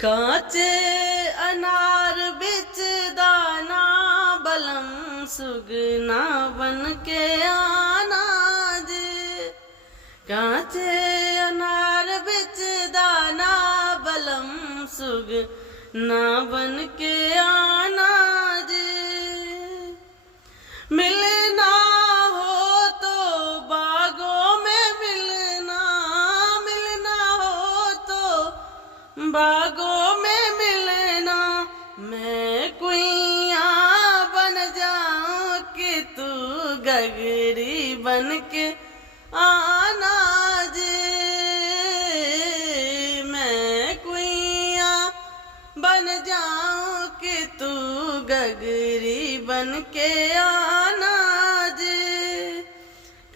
काचे अनार बिच दाना बलम सुगना बन के आना जी। काचे अनार बिच दाना बलम सुगना बन के आना जी। मिलना हो तो बागों में मिलना, मिलना हो तो बागों में मिलना। मैं कुइया बन जाऊं कि तू गगरी बन के आना जी। मैं कुइया बन जाऊं कि तू गगरी बन के आना जी।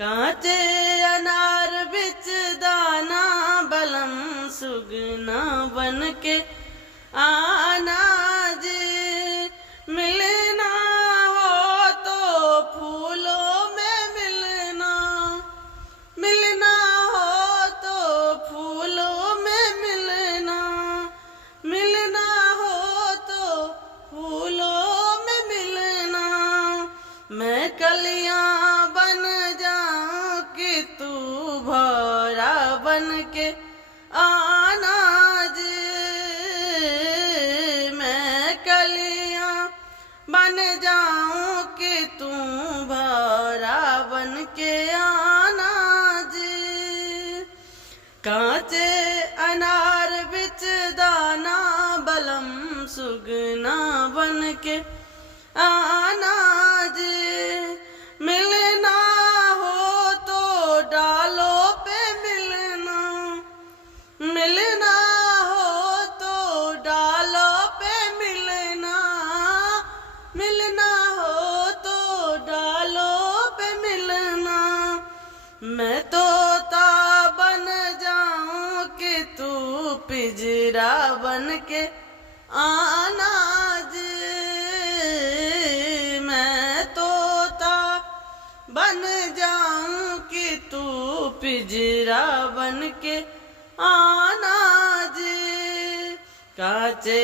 काचे अनार बिच दाना बलम सुगना बन के आना जी। मिलना हो तो फूलों में मिलना, मिलना हो तो फूलों में मिलना, मिलना हो तो फूलों में मिलना। मैं कलियां बन जाऊं कि तू भौरा बन के आना जी। मैं कलियां बन जाऊं कि तू भौरा बन के आना जी। काचे अनार बिच दाना बलम सुगना बन के आना जी। मिलना हो तो डालों पे मिलना, मिलना हो तो डालों पे मिलना, मिलना हो तो डालों पे मिलना। मैं तोता बन जाऊं कि तू पिंजरा बन के आना जी। मैं तोता बन जाऊं कि तू पिंजरा बन के आना जी। काचे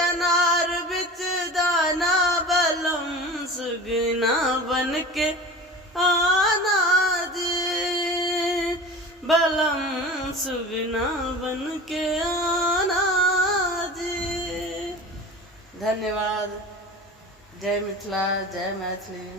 अनार बिच दाना बलम सुगना बन के आना जी। बलम सुगना बन के आना जी। धन्यवाद। जय मिथिला, जय मैथिली।